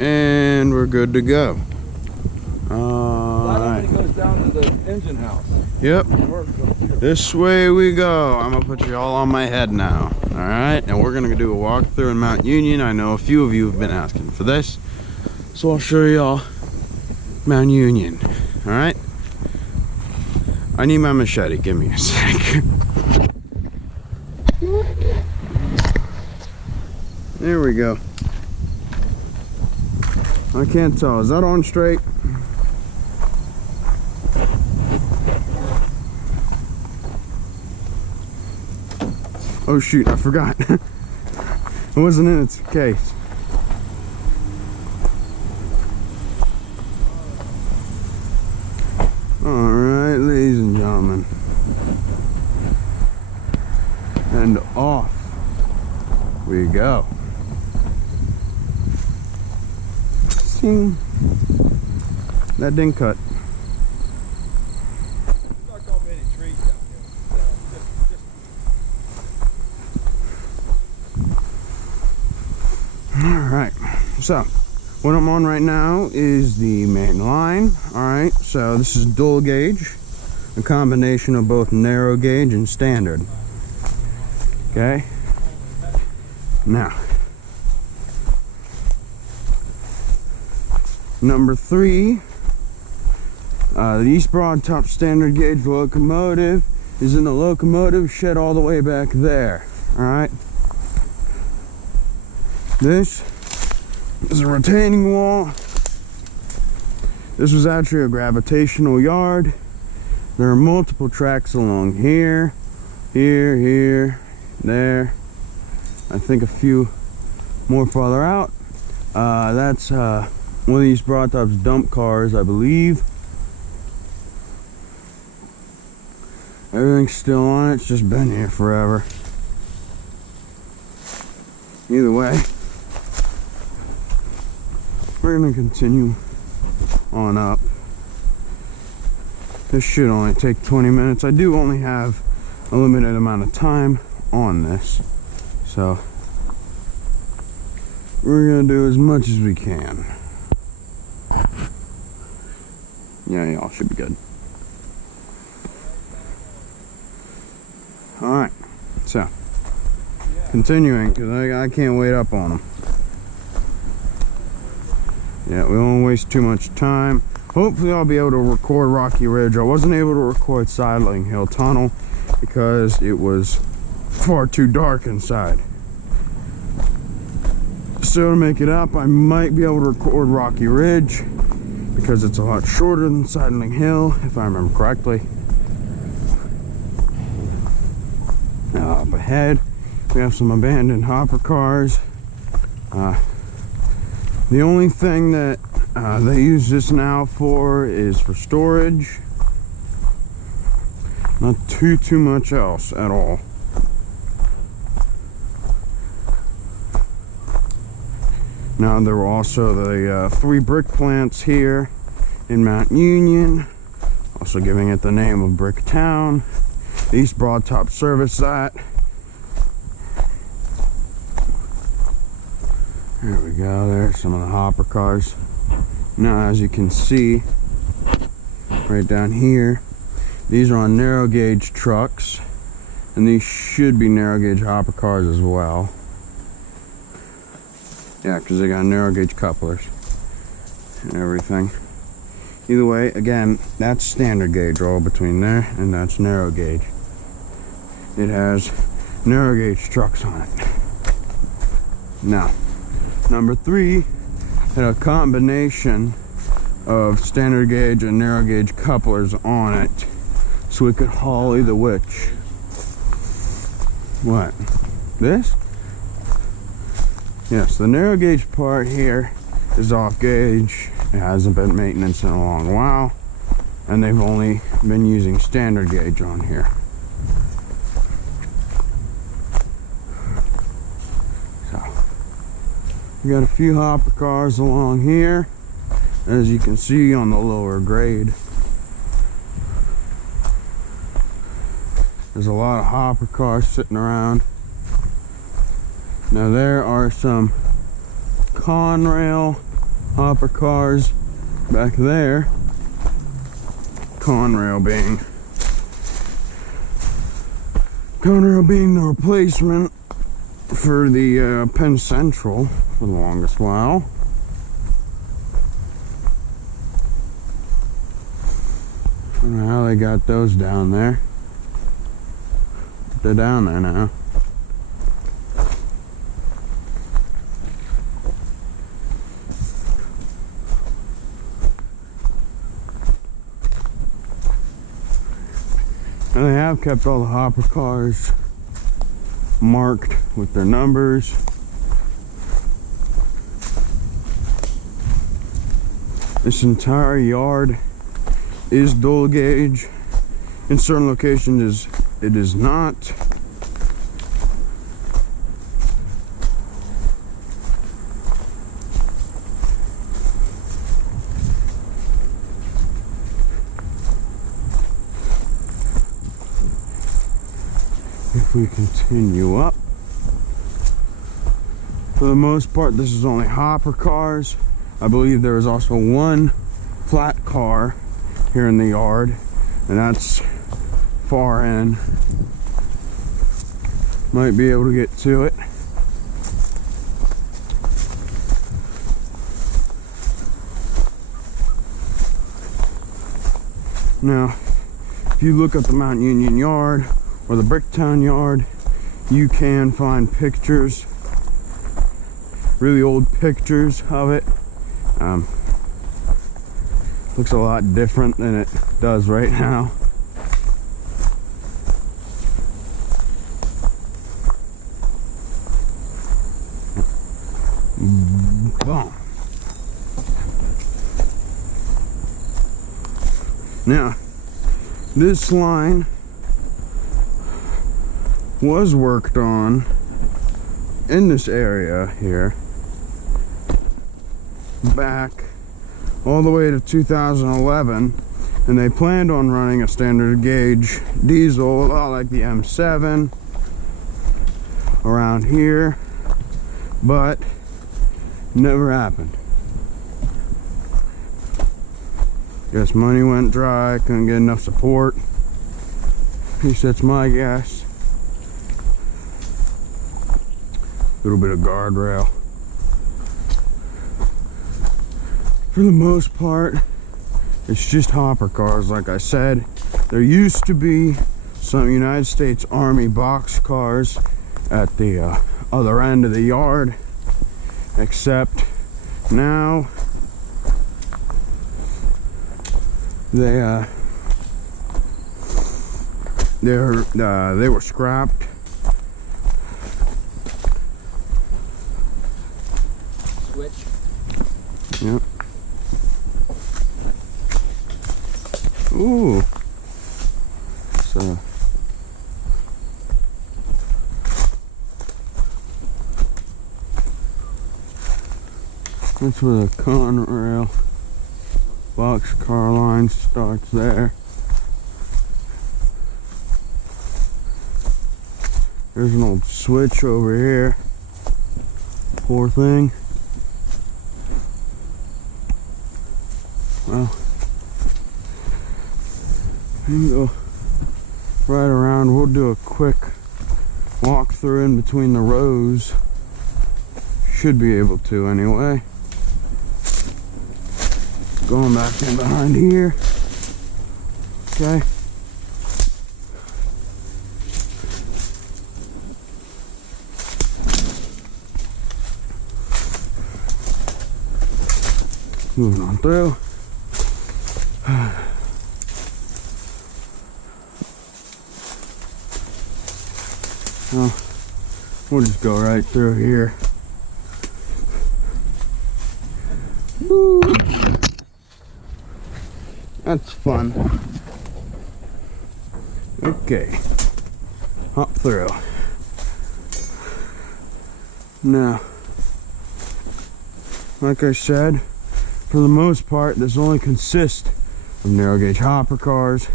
And we're good to go. That only goes down to the engine house. Yep. This way we go. I'm gonna put you all on my head now. Alright, and we're gonna do a walkthrough in Mount Union. I know a few of you have been asking for this, so I'll show y'all Mount Union. Alright? I need my machete, give me a sec. There we go. I can't tell, is that on straight? Oh shoot, I forgot. It wasn't in its case. Alright, ladies and gentlemen. And off we go. Sing. That didn't cut. Alright, so what I'm on right now is the main line. Alright, so this is dual gauge, a combination of both narrow gauge and standard. Okay, now number 3, the East Broad Top standard gauge locomotive is in the locomotive shed all the way back there. Alright, this is a retaining wall. This was actually a gravitational yard. There are multiple tracks along here, here, there. I think a few more farther out. That's one of these Broad Top's dump cars, I believe. Everything's still on it. It's just been here forever. Either way, we're gonna continue on up. This should only take 20 minutes. I do only have a limited amount of time on this, so we're gonna do as much as we can. Yeah, y'all should be good. Alright, so continuing, because I can't wait up on them. Yeah, we won't waste too much time. Hopefully I'll be able to record Rocky Ridge. I wasn't able to record Sidling Hill Tunnel because it was far too dark inside. So to make it up, I might be able to record Rocky Ridge because it's a lot shorter than Sidling Hill, if I remember correctly. Now up ahead, we have some abandoned hopper cars. The only thing that they use this now for is for storage. Not too much else at all. Now there were also the 3 brick plants here in Mount Union, also giving it the name of Brick Town. The East Broad Top service that. There we go, there's some of the hopper cars. Now as you can see, right down here, these are on narrow gauge trucks, and these should be narrow gauge hopper cars as well. Yeah, because they got narrow gauge couplers and everything. Either way, again, that's standard gauge roll between there, and that's narrow gauge. It has narrow gauge trucks on it. Now, number 3 had a combination of standard gauge and narrow gauge couplers on it, so we could haul either which. What? This? Yes, the narrow gauge part here is off gauge. It hasn't been maintenance in a long while, and they've only been using standard gauge on here. We got a few hopper cars along here, as you can see on the lower grade. There's a lot of hopper cars sitting around. Now there are some Conrail hopper cars back there. Conrail being the replacement for the Penn Central for the longest while. I don't know how they got those down there. They're down there now. And they have kept all the hopper cars marked with their numbers. This entire yard is dual gauge. In certain locations it is not. If we continue up, for the most part this is only hopper cars. I believe there is also one flat car here in the yard, and that's far in. Might be able to get to it. Now, if you look at the Mount Union yard or the Bricktown yard, you can find pictures, really old pictures of it. Looks a lot different than it does right now. Boom. Now, this line was worked on in this area here back all the way to 2011, and they planned on running a standard gauge diesel, a lot like the M7 around here, but never happened. Guess money went dry, couldn't get enough support. At least that's my guess. A little bit of guardrail. For the most part, it's just hopper cars, like I said. There used to be some United States Army box cars at the other end of the yard, except now they were scrapped. Switch. Yep. Ooh. So that's where the Conrail boxcar line starts there. There's an old switch over here. Poor thing. Well, we can go right around. We'll do a quick walk through in between the rows. Should be able to anyway. Going back in behind here. Okay. Moving on through. Well, we'll just go right through here. Woo. That's fun. Okay. Hop through. Now, like I said, for the most part, this only consists of narrow gauge hopper cars.